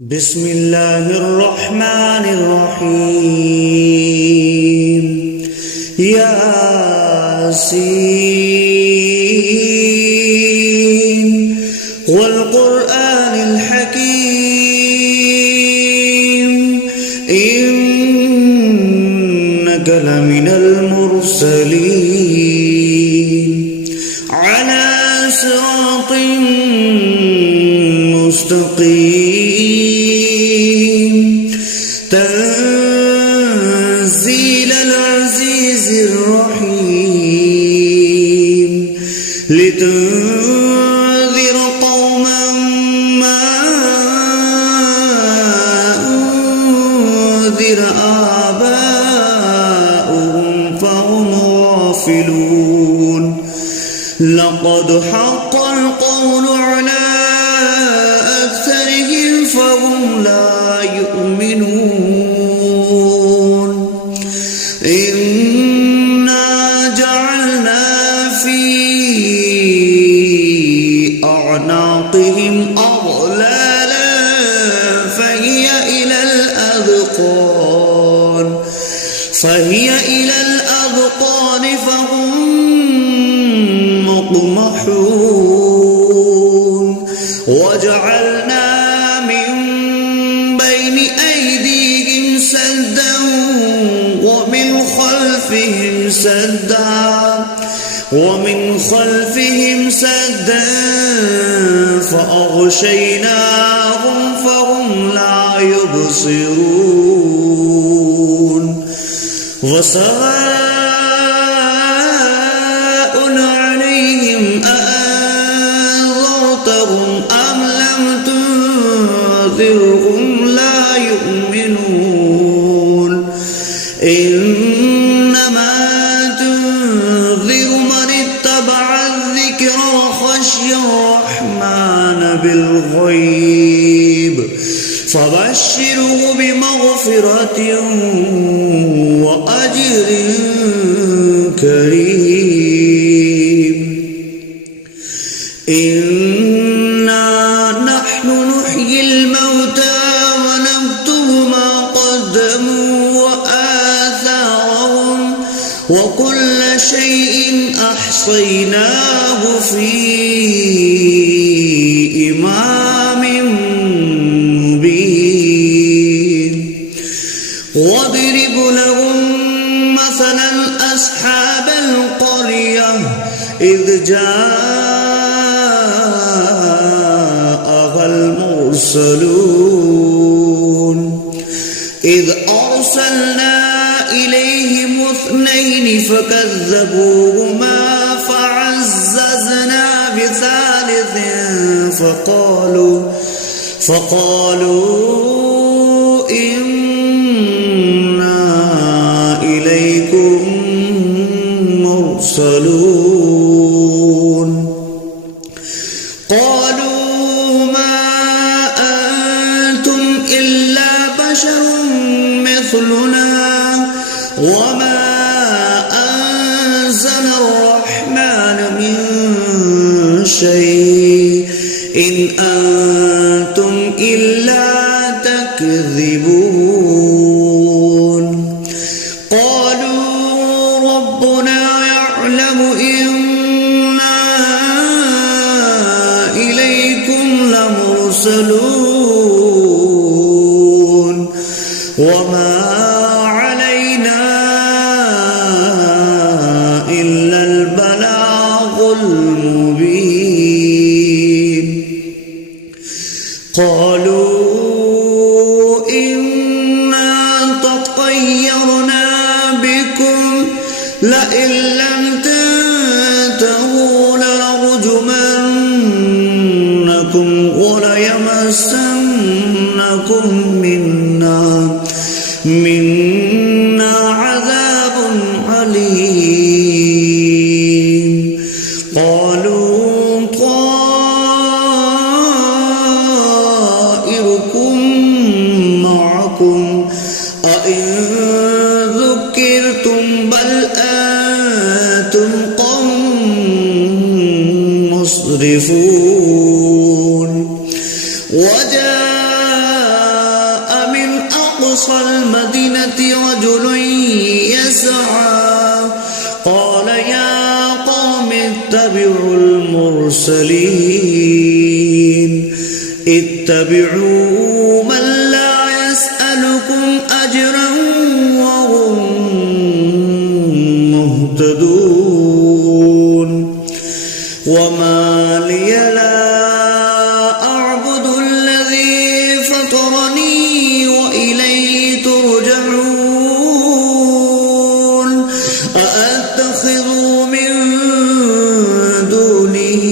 بسم الله الرحمن الرحيم ياسين والقرآن الحكيم إنك لمن المرسلين على صراط مستقيم تنزيل العزيز الرحيم لتنذر قوما ما أنذر آباؤهم فهم غافلون لقد حق القول على أكثرهم فهم لا يؤمنون إنا جعلنا في أعناقهم أغلالا فهي إلى الأذقان فهم مقمحون وجعلنا من بين أيديهم سدا ومن خلفهم سدا فأغشيناهم فهم لا يبصرون وسواء عليهم أأنذرتهم أم لم تنذرهم لا يؤمنون إنما تنذر من اتبع الذكر وخشي الرحمن بالغيب فبشره بمغفرة وأجر كريم إنا نحن نحيي الموتى ونكتب ما قدموا وآثارهم وكل شيء أحصيناه في إمام مبين واضرب لهم مثلا أصحاب القرية إذ جاءها المرسلون إذ أرسلنا إليهم 2 فكذبوهما فعززنا بثالث فقالوا إنا إليكم مرسلون قالوا ما أنتم إلا بشر مثلنا وما أنزل الرحمن من شيء إن أنتم إلا تكذبون قالوا ربنا يعلم إنا إليكم لمرسلون وما علينا إلا البلاغ المبين قالوا إنا تطيرنا بكم لئن لم تنتهوا لنرجمنكم وليمسنكم منا عذاب عليم قالوا طائركم معكم أئن ذكرتم بل أنتم قوم مسرفون وجاء أقصى المدينة رجل يسعى قال يا قوم اتبعوا المرسلين اتبعوا من لا يسألكم أجرا وهم مهتدون وما لي لا أعبد الذي فطرني وإليه ترجعون أأتخذ من دونه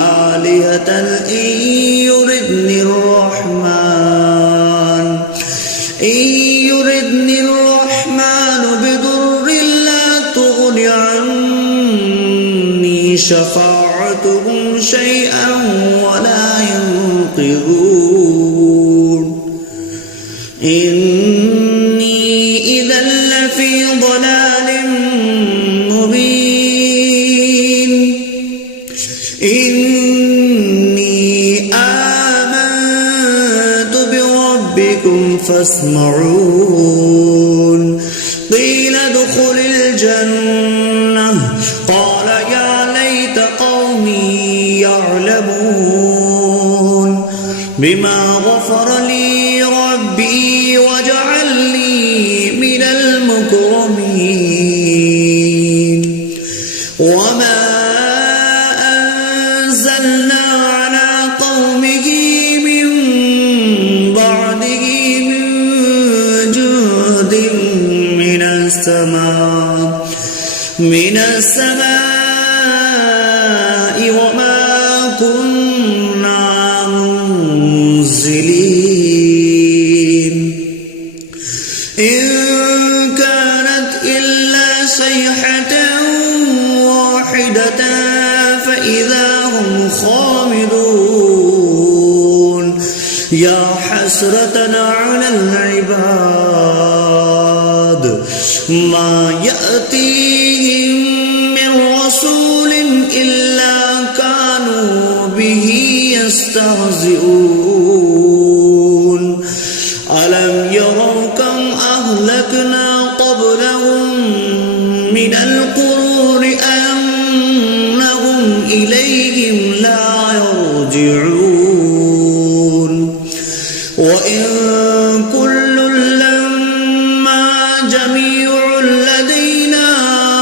آلهة إن يردني الرحمن بضر لا تغن عني شفاعتهم شيئا ولا ينقذون إني إذا لفي ضلال مبين إني آمنت بربكم فاسمعون قيل ادخل الجنة قال يا ليت قومي يعلمون بما غفر لي ربي وجعلني من المكرمين وما أنزلنا على قومه من بعده من جند من السماء وما كنا منزلين إن كانت إلا صيحة واحدة فإذا هم خامدون يا حسرة على العباد ما يأتيهم من رسول إلا كانوا به يستهزئون ألم يروا كم أهلكنا قبلهم من القرون أنهم إليهم لا يرجعون وإن كل لما جميع لدينا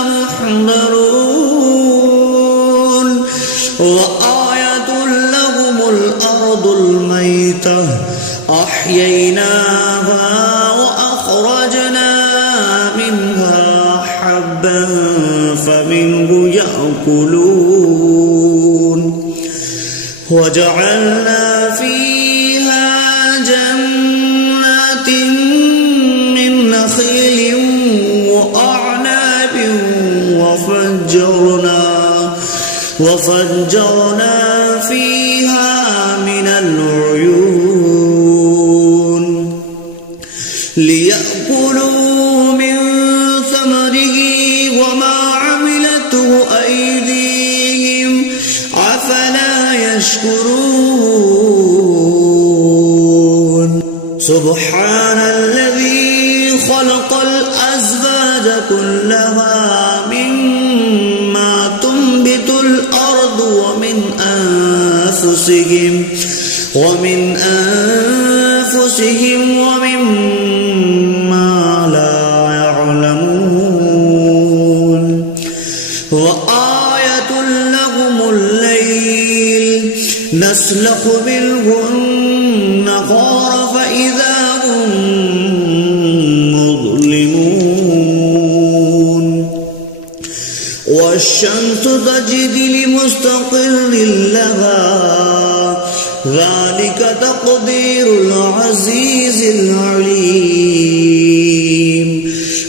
محضرون وآية لهم الأرض الميتة أحييناها وأخرجنا منها حبا فمنه يأكلون وجعلنا فيها جنات من نخيل وأعناب وفجرنا فيها من العيون ليأكلوا من ثمره وما عملته أيديهم أفلا يشكرون سبحان الذي خلق الأزواج كلها مما تنبت الأرض ومن أنفسهم ومما لا يعلمون وآية لهم الليل نسلخ منه النهار فإذا هم مظلمون والشمس تجري لمستقر لها ذلك تقدير العزيز العليم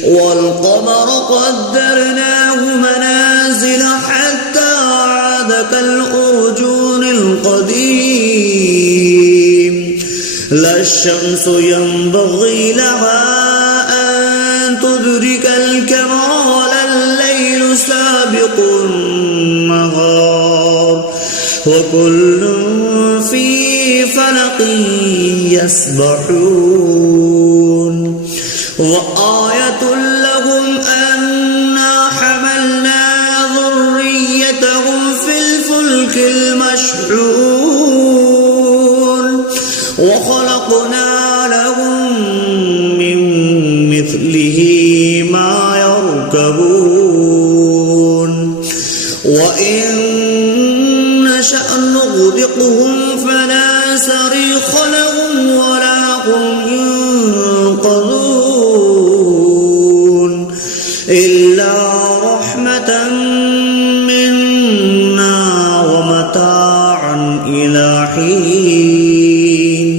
والقمر قدرناه منازل حتى عاد كالأرجون القديم لا الشمس ينبغي لها أن تدرك القمر ولا الليل سابق النهار وكل في فلق يسبحون وآية لهم أنا حملنا ذريتهم في الفلك المشحون وخلقنا لهم من مثله ما يركبون وإن نشأ نغرقهم فلا صريخ لهم ولا هم ينقذون إلا رحمة منا ومتاعا إلى حين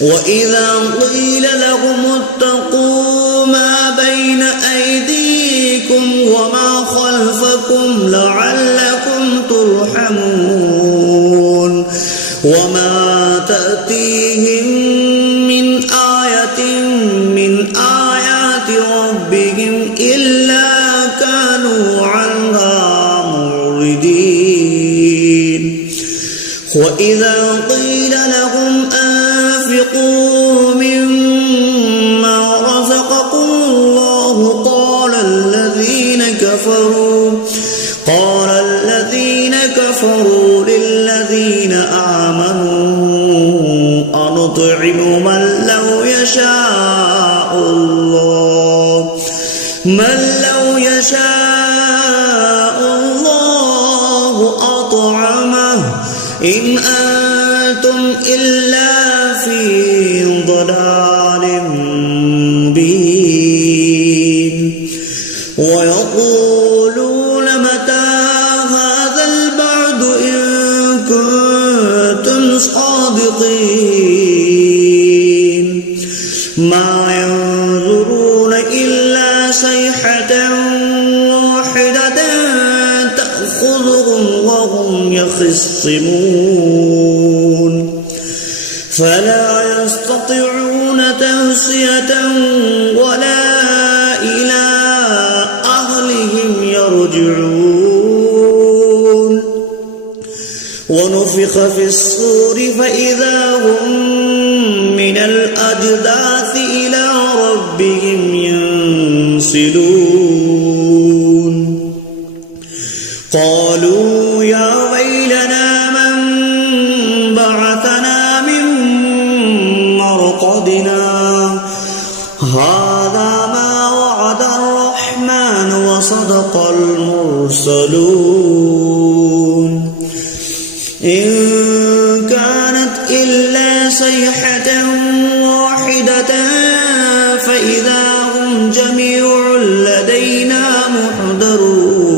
وإذا قيل لهم اتقوا ما بين أيديكم وما خلفكم لعلكم ترحمون وما تأتيهم من آية من آيات ربهم إلا كانوا عنها معرضين وإذا قيل لهم أنفقوا مما رزقكم الله قال الذين كفروا للذين آمنوا أنطعم من لو يشاء الله أطعمه إن أنتم إلا في ضلال مبين ويقولون متى هذا البعد إن كنتم صادقين ما ينظرون إلا صيحة واحدة تأخذهم وهم يخصمون فلا يستطيعون توصية ولا إلى أهلهم يرجعون ونفخ في الصور فإذا هم من الأجداث إلى ربهم ينسلون قالوا يا ويلنا من بعثنا من مرقدنا هذا ما وعد الرحمن وصدق المرسلون إن كانت إلا صيحة واحدة فإذا هم جميع لدينا محضرون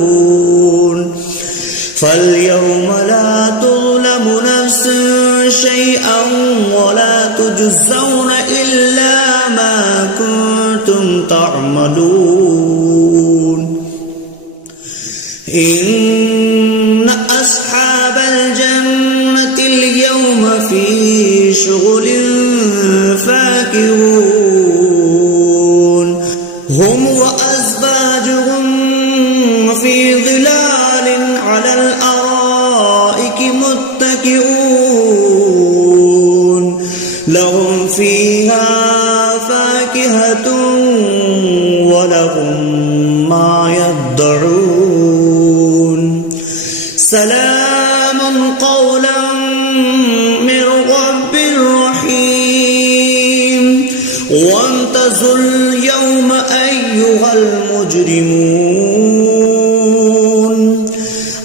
فاليوم لا تظلم نفس شيئا ولا تجزون إلا ما كنتم تعملون إن أصحاب الجنة اليوم في شغل فاكهون هم وأزواجهم في ظلال على الأرائك متكئون لهم فيها فاكهة ولهم ما يدعون سلام قولا من رب رحيم وامتازوا اليوم أيها المجرمون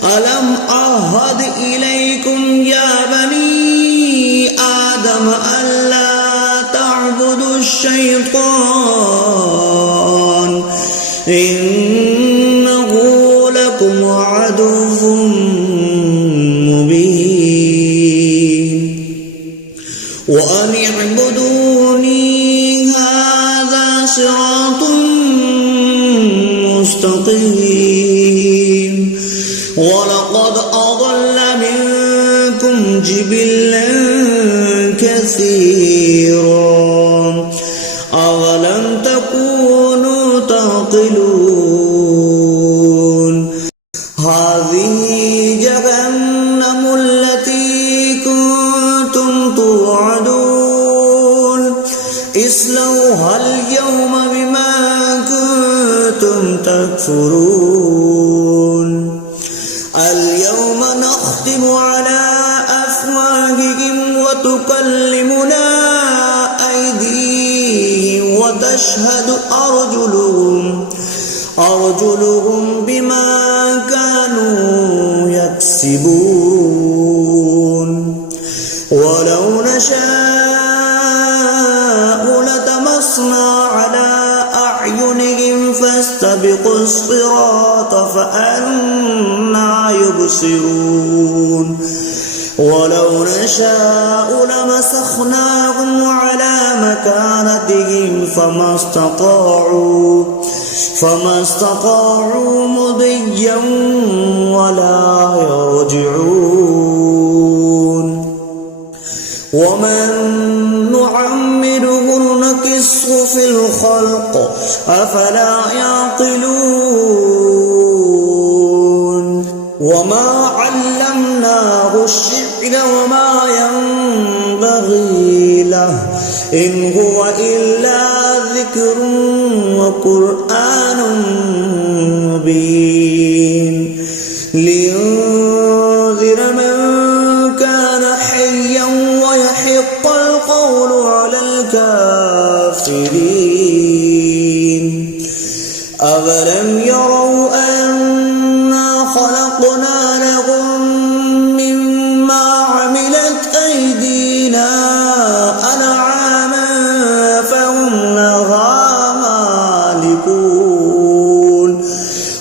ألم أعهد إليكم يا بني آدم ألا تعبدوا الشيطان إنه لكم عدو مبين وأن اعبدوني هذا صراط مستقيم ولقد أضل منكم جبلا كثيرا أولم تكونوا تعقلون هذه جهنم التي كنتم اصلوها اليوم بما كنتم تكفرون اليوم نختم على أفواههم وتكلمنا أيديهم وتشهد أرجلهم بما كانوا يكسبون ولو نشاء لطمسنا على أعينهم فاستبقوا الصراط فأنى يبصرون ولو نشاء لمسخناهم على مكانتهم فما استطاعوا مضيا ولا يرجعون ومن نعمره نكسه في الخلق أفلا يعقلون وما علمناه الشعر وما ينبغي له إن هو إلا ذكر وقرآن مبين لينذر من كان حيا ويحق القول على الكافرين أولم يروا أنا خلقنا لهم مما عملت أيدينا أنعاما فهم لها مالكون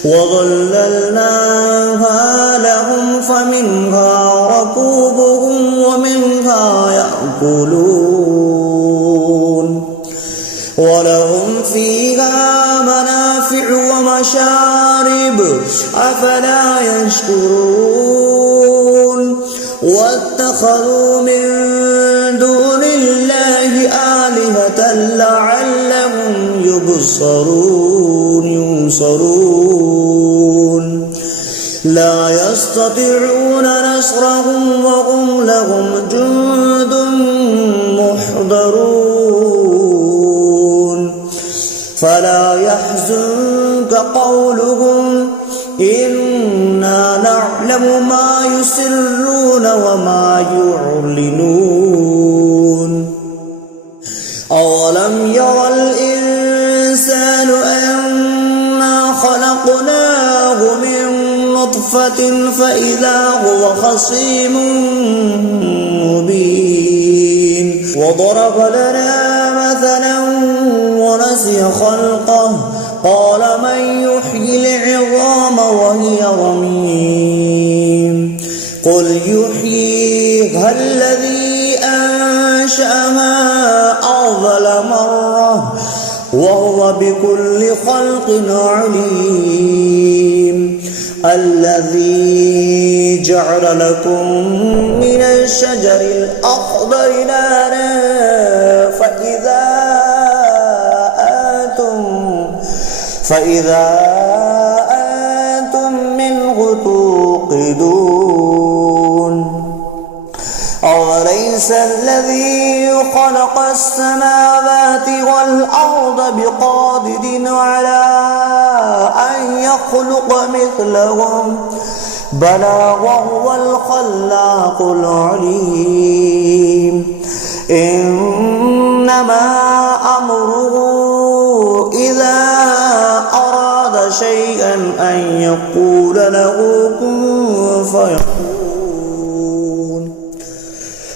وظللناها لهم فمنها ركوبهم ومنها يأكلون ولهم فيها منافع ومشارب أفلا يشكرون واتخذوا من دون الله آلهة لعلهم ينصرون لا يستطيعون نصرهم وهم لهم جند محضرون فلا يحزنك قولهم إنا نعلم ما يسرون وما يعلنون أولم يرى الإنسان أنا خلقناه من نطفة فإذا هو خصيم مبين وضرب لنا مثلا ونسي خلقه قال من يحيي العظام وهي رميم قل يحييها الذي أنشأها أول مرة وهو بكل خلق عليم الذي جعل لكم من الشجر الأخضر نارا فإذا أنتم منه توقدون أوليس الذي خلق السماوات والأرض بقادر على أن يخلق مثلهم بلى وهو الخلاق العليم إنما أمره إذا أراد شيئا أن يقول له كن فيكون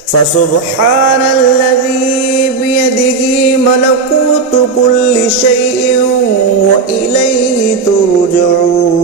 فسبحان الذي بيده ملكوت كل شيء وإليه ترجعون